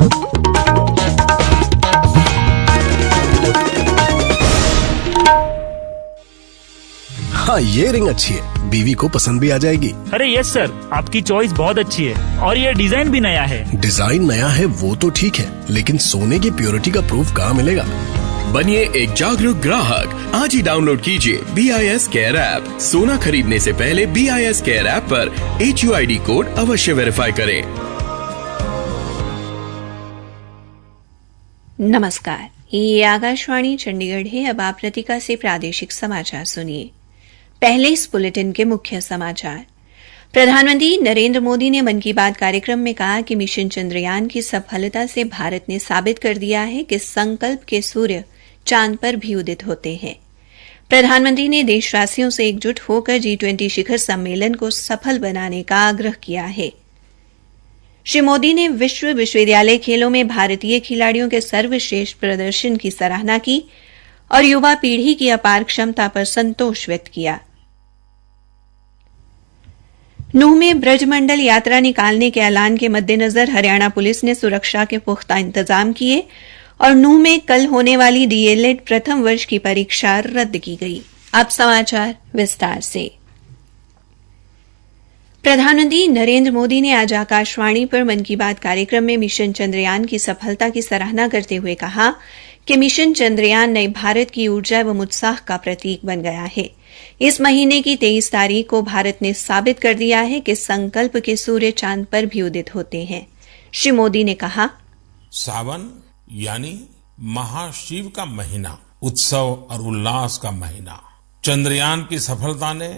हाँ, ये रिंग अच्छी है, बीवी को पसंद भी आ जाएगी। अरे यस सर, आपकी चॉइस बहुत अच्छी है और ये डिजाइन भी नया है। डिजाइन नया है वो तो ठीक है, लेकिन सोने की प्योरिटी का प्रूफ कहाँ मिलेगा? बनिए एक जागरूक ग्राहक। आज ही डाउनलोड कीजिए BIS केयर ऐप। सोना खरीदने से पहले BIS केयर ऐप पर HUID कोड अवश्य वेरीफाई करें। नमस्कार, ये आकाशवाणी चंडीगढ़ है। अब आप लतिका से प्रादेशिक समाचार सुनिए। पहले इस बुलेटिन के मुख्य समाचार। प्रधानमंत्री नरेंद्र मोदी ने मन की बात कार्यक्रम में कहा कि मिशन चंद्रयान की सफलता से भारत ने साबित कर दिया है कि संकल्प के सूर्य चांद पर भी उदित होते हैं। प्रधानमंत्री ने देशवासियों से एकजुट होकर G20 शिखर सम्मेलन को सफल बनाने का आग्रह किया है। श्री मोदी ने विश्वविद्यालय खेलों में भारतीय खिलाड़ियों के सर्वश्रेष्ठ प्रदर्शन की सराहना की और युवा पीढ़ी की अपार क्षमता पर संतोष व्यक्त किया। नूंह में ब्रजमंडल यात्रा निकालने के ऐलान के मद्देनजर हरियाणा पुलिस ने सुरक्षा के पुख्ता इंतजाम किए और नूंह में कल होने वाली DLED प्रथम वर्ष की परीक्षा रद्द की गई। अब समाचार विस्तार से। प्रधानमंत्री नरेंद्र मोदी ने आज आकाशवाणी पर मन की बात कार्यक्रम में मिशन चंद्रयान की सफलता की सराहना करते हुए कहा कि मिशन चंद्रयान नए भारत की ऊर्जा एवं उत्साह का प्रतीक बन गया है। इस महीने की 23 तारीख को भारत ने साबित कर दिया है कि संकल्प के सूर्य चांद पर भी उदित होते हैं। श्री मोदी ने कहा, सावन यानी महाशिव का महीना, उत्सव और उल्लास का महीना। चंद्रयान की सफलता ने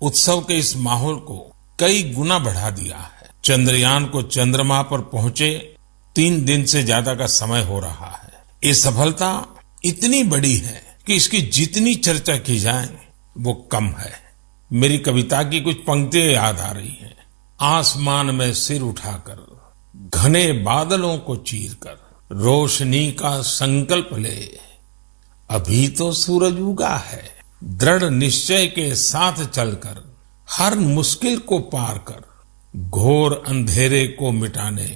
उत्सव के इस माहौल को कई गुना बढ़ा दिया है। चंद्रयान को चंद्रमा पर पहुंचे 3 दिन से ज्यादा का समय हो रहा है। ये सफलता इतनी बड़ी है कि इसकी जितनी चर्चा की जाए वो कम है। मेरी कविता की कुछ पंक्तियां याद आ रही हैं। आसमान में सिर उठाकर घने बादलों को चीरकर रोशनी का संकल्प ले, अभी तो सूरज उगा है। दृढ़ निश्चय के साथ चलकर हर मुश्किल को पार कर घोर अंधेरे को मिटाने,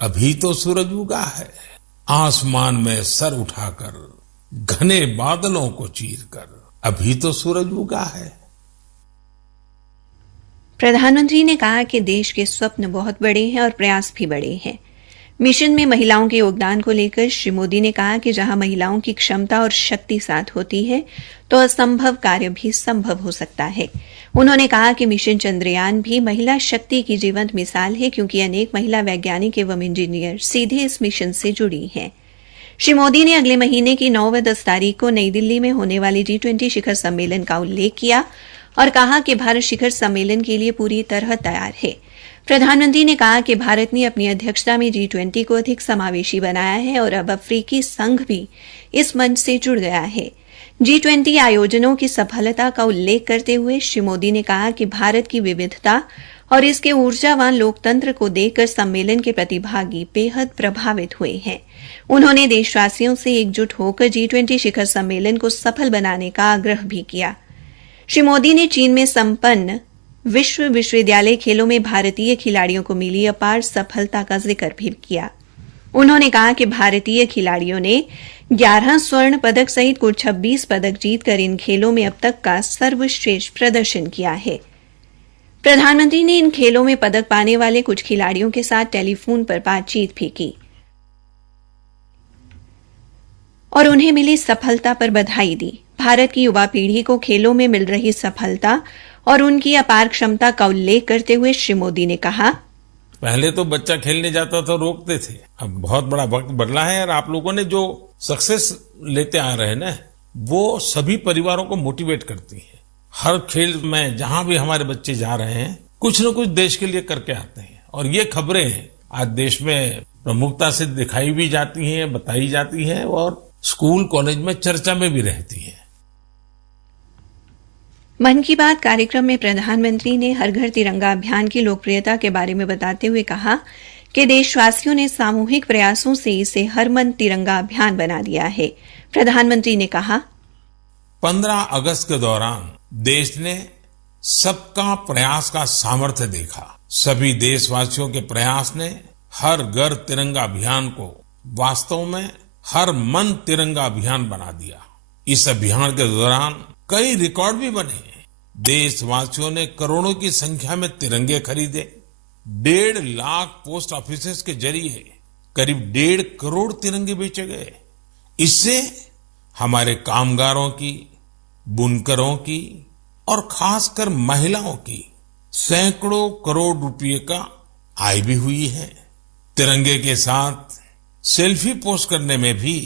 अभी तो सूरज उगा है। आसमान में सर उठाकर घने बादलों को चीरकर, अभी तो सूरज उगा है। प्रधानमंत्री ने कहा कि देश के स्वप्न बहुत बड़े हैं और प्रयास भी बड़े हैं। मिशन में महिलाओं के योगदान को लेकर श्री मोदी ने कहा कि जहां महिलाओं की क्षमता और शक्ति साथ होती है तो असंभव कार्य भी संभव हो सकता है। उन्होंने कहा कि मिशन चंद्रयान भी महिला शक्ति की जीवंत मिसाल है, क्योंकि अनेक महिला वैज्ञानिक एवं इंजीनियर सीधे इस मिशन से जुड़ी हैं। श्री मोदी ने अगले महीने की 9 व 10 तारीख को नई दिल्ली में होने वाली G20 शिखर सम्मेलन का उल्लेख किया और कहा कि भारत शिखर सम्मेलन के लिए पूरी तरह तैयार है। प्रधानमंत्री ने कहा कि भारत ने अपनी अध्यक्षता में G20 को अधिक समावेशी बनाया है और अब अफ्रीकी संघ भी इस मंच से जुड़ गया है। G20 आयोजनों की सफलता का उल्लेख करते हुए श्री मोदी ने कहा कि भारत की विविधता और इसके ऊर्जावान लोकतंत्र को देखकर सम्मेलन के प्रतिभागी बेहद प्रभावित हुए हैं। उन्होंने देशवासियों से एकजुट होकर G20 शिखर सम्मेलन को सफल बनाने का आग्रह भी किया। श्री मोदी ने चीन में संपन्न विश्वविद्यालय खेलों में भारतीय खिलाड़ियों को मिली अपार सफलता का जिक्र भी किया। उन्होंने कहा कि भारतीय खिलाड़ियों ने 11 स्वर्ण पदक सहित कुल 26 पदक जीतकर इन खेलों में अब तक का सर्वश्रेष्ठ प्रदर्शन किया है। प्रधानमंत्री ने इन खेलों में पदक पाने वाले कुछ खिलाड़ियों के साथ टेलीफोन पर बातचीत भी की और उन्हें मिली सफलता पर बधाई दी। भारत की युवा पीढ़ी को खेलों में मिल रही सफलता और उनकी अपार क्षमता का उल्लेख करते हुए श्री मोदी ने कहा, पहले तो बच्चा खेलने जाता तो रोकते थे, अब बहुत बड़ा वक्त बदला है और आप लोगों ने जो सक्सेस लेते आ रहे हैं ना, वो सभी परिवारों को मोटिवेट करती है। हर खेल में जहां भी हमारे बच्चे जा रहे हैं, कुछ न कुछ देश के लिए करके आते हैं और ये खबरें आज देश में प्रमुखता से दिखाई भी जाती हैं, बताई जाती हैं और स्कूल कॉलेज में चर्चा में भी रहती है। मन की बात कार्यक्रम में प्रधानमंत्री ने हर घर तिरंगा अभियान की लोकप्रियता के बारे में बताते हुए कहा कि देशवासियों ने सामूहिक प्रयासों से इसे हर मन तिरंगा अभियान बना दिया है। प्रधानमंत्री ने कहा, 15 अगस्त के दौरान देश ने सबका प्रयास का सामर्थ्य देखा। सभी देशवासियों के प्रयास ने हर घर तिरंगा अभियान को वास्तव में हर मन तिरंगा अभियान बना दिया। इस अभियान के दौरान कई रिकॉर्ड भी बने। देशवासियों ने करोड़ों की संख्या में तिरंगे खरीदे। 1.5 लाख पोस्ट ऑफिसेस के जरिए करीब 1.5 करोड़ तिरंगे बेचे गए। इससे हमारे कामगारों की, बुनकरों की और खासकर महिलाओं की सैकड़ों करोड़ रुपए का आय भी हुई है। तिरंगे के साथ सेल्फी पोस्ट करने में भी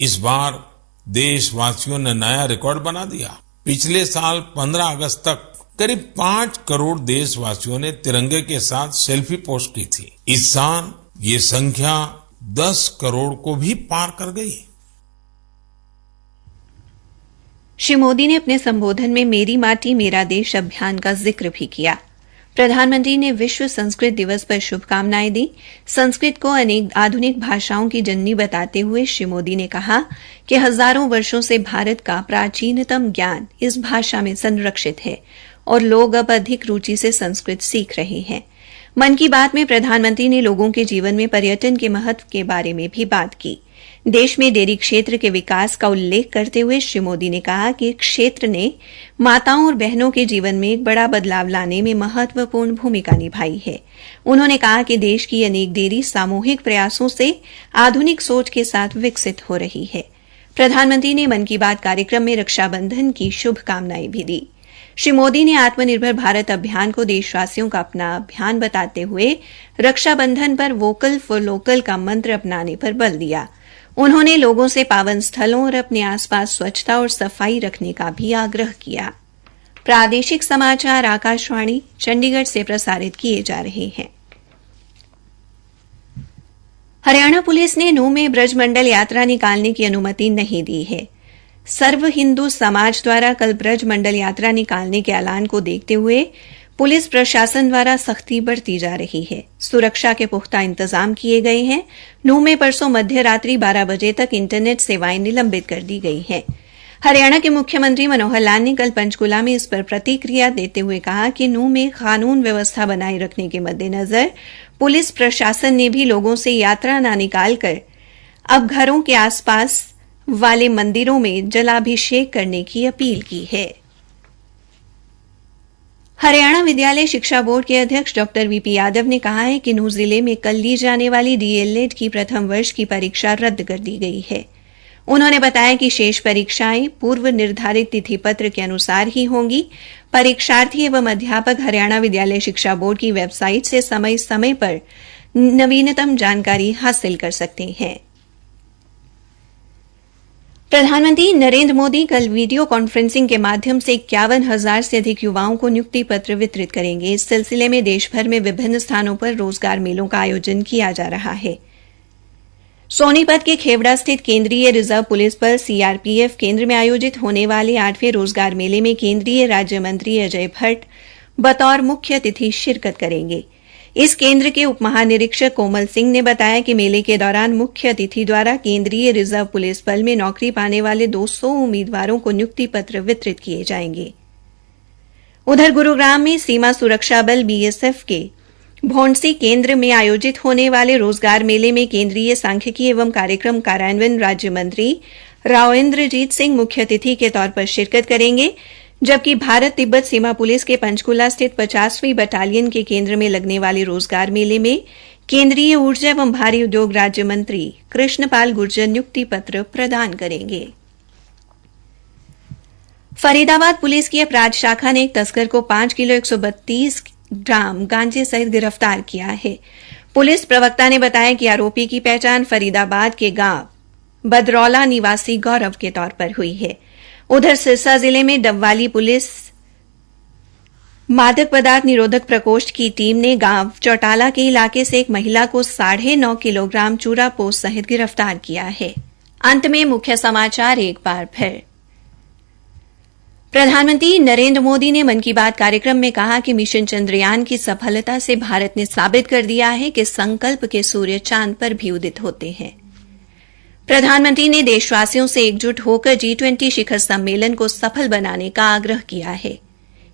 इस बार देशवासियों ने नया रिकॉर्ड बना दिया। पिछले साल 15 अगस्त तक करीब 5 करोड़ देशवासियों ने तिरंगे के साथ सेल्फी पोस्ट की थी। इस साल ये संख्या 10 करोड़ को भी पार कर गई। श्री मोदी ने अपने संबोधन में मेरी माटी मेरा देश अभियान का जिक्र भी किया। प्रधानमंत्री ने विश्व संस्कृत दिवस पर शुभकामनाएं दी। संस्कृत को अनेक आधुनिक भाषाओं की जननी बताते हुए श्री मोदी ने कहा कि हजारों वर्षों से भारत का प्राचीनतम ज्ञान इस भाषा में संरक्षित है और लोग अब अधिक रुचि से संस्कृत सीख रहे हैं। मन की बात में प्रधानमंत्री ने लोगों के जीवन में पर्यटन के महत्व के बारे में भी बात की। देश में डेयरी क्षेत्र के विकास का उल्लेख करते हुए श्री मोदी ने कहा कि क्षेत्र ने माताओं और बहनों के जीवन में एक बड़ा बदलाव लाने में महत्वपूर्ण भूमिका निभाई है। उन्होंने कहा कि देश की अनेक डेयरी सामूहिक प्रयासों से आधुनिक सोच के साथ विकसित हो रही है। प्रधानमंत्री ने मन की बात कार्यक्रम में रक्षाबंधन की शुभकामनाएं भी दी। श्री मोदी ने आत्मनिर्भर भारत अभियान को देशवासियों का अपना अभियान बताते हुए रक्षाबंधन पर वोकल फॉर लोकल का मंत्र अपनाने पर बल दिया। उन्होंने लोगों से पावन स्थलों और अपने आसपास स्वच्छता और सफाई रखने का भी आग्रह किया। प्रादेशिक समाचार आकाशवाणी चंडीगढ़ से प्रसारित किए जा रहे हैं। हरियाणा पुलिस ने नूंह में ब्रजमंडल यात्रा निकालने की अनुमति नहीं दी है। सर्व हिंदू समाज द्वारा कल ब्रजमंडल यात्रा निकालने के ऐलान को देखते हुए पुलिस प्रशासन द्वारा सख्ती बरती जा रही है। सुरक्षा के पुख्ता इंतजाम किए गए हैं। नूंह में परसों मध्य रात्रि 12 बजे तक इंटरनेट सेवाएं निलंबित कर दी गई हैं। हरियाणा के मुख्यमंत्री मनोहर लाल ने कल पंचकुला में इस पर प्रतिक्रिया देते हुए कहा कि नूंह में कानून व्यवस्था बनाए रखने के मद्देनजर पुलिस प्रशासन ने भी लोगों से यात्रा न निकालकर अब घरों के आसपास वाले मंदिरों में जलाभिषेक करने की अपील की है। हरियाणा विद्यालय शिक्षा बोर्ड के अध्यक्ष डॉ वीपी यादव ने कहा है कि नूंह जिले में कल ली जाने वाली डीएलएड की प्रथम वर्ष की परीक्षा रद्द कर दी गई है। उन्होंने बताया कि शेष परीक्षाएं पूर्व निर्धारित तिथि पत्र के अनुसार ही होंगी। परीक्षार्थी एवं अध्यापक हरियाणा विद्यालय शिक्षा बोर्ड की वेबसाइट से समय समय पर नवीनतम जानकारी हासिल कर सकते हैं। प्रधानमंत्री नरेंद्र मोदी कल वीडियो कॉन्फ्रेंसिंग के माध्यम से 51,000 से अधिक युवाओं को नियुक्ति पत्र वितरित करेंगे। इस सिलसिले में देश भर में विभिन्न स्थानों पर रोजगार मेलों का आयोजन किया जा रहा है। सोनीपत के खेवड़ा स्थित केंद्रीय रिजर्व पुलिस बल सीआरपीएफ केंद्र में आयोजित होने वाले 8वें रोजगार मेले में केंद्रीय राज्य मंत्री अजय भट्ट बतौर मुख्य अतिथि शिरकत करेंगे। इस केंद्र के उप महानिरीक्षक कोमल सिंह ने बताया कि मेले के दौरान मुख्य अतिथि द्वारा केंद्रीय रिजर्व पुलिस बल में नौकरी पाने वाले 200 उम्मीदवारों को नियुक्ति पत्र वितरित किए जाएंगे। उधर गुरुग्राम में सीमा सुरक्षा बल बीएसएफ के भोंडसी केंद्र में आयोजित होने वाले रोजगार मेले में केंद्रीय सांख्यिकी एवं कार्यक्रम कार्यान्वयन राज्य मंत्री राव इंद्रजीत सिंह मुख्य अतिथि के तौर पर शिरकत करेंगे, जबकि भारत तिब्बत सीमा पुलिस के पंचकुला स्थित 50वीं बटालियन के केंद्र में लगने वाले रोजगार मेले में केंद्रीय ऊर्जा एवं भारी उद्योग राज्य मंत्री कृष्णपाल गुर्जर नियुक्ति पत्र प्रदान करेंगे। फरीदाबाद पुलिस की अपराध शाखा ने एक तस्कर को 5 किलो 132 ग्राम गांजे सहित गिरफ्तार किया है। पुलिस प्रवक्ता ने बताया कि आरोपी की पहचान फरीदाबाद के गांव बदरौला निवासी गौरव के तौर पर हुई है। उधर सिरसा जिले में डबवाली पुलिस मादक पदार्थ निरोधक प्रकोष्ठ की टीम ने गांव चौटाला के इलाके से एक महिला को 9.5 किलोग्राम चूरा पोस्त सहित गिरफ्तार किया है। अंत में मुख्य समाचार एक बार फिर। प्रधानमंत्री नरेंद्र मोदी ने मन की बात कार्यक्रम में कहा कि मिशन चंद्रयान की सफलता से भारत ने साबित कर दिया है कि संकल्प के सूर्य चांद पर भी उदित होते हैं। प्रधानमंत्री ने देशवासियों से एकजुट होकर G20 शिखर सम्मेलन को सफल बनाने का आग्रह किया है।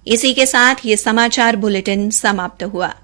इसी के साथ ये समाचार बुलेटिन समाप्त हुआ।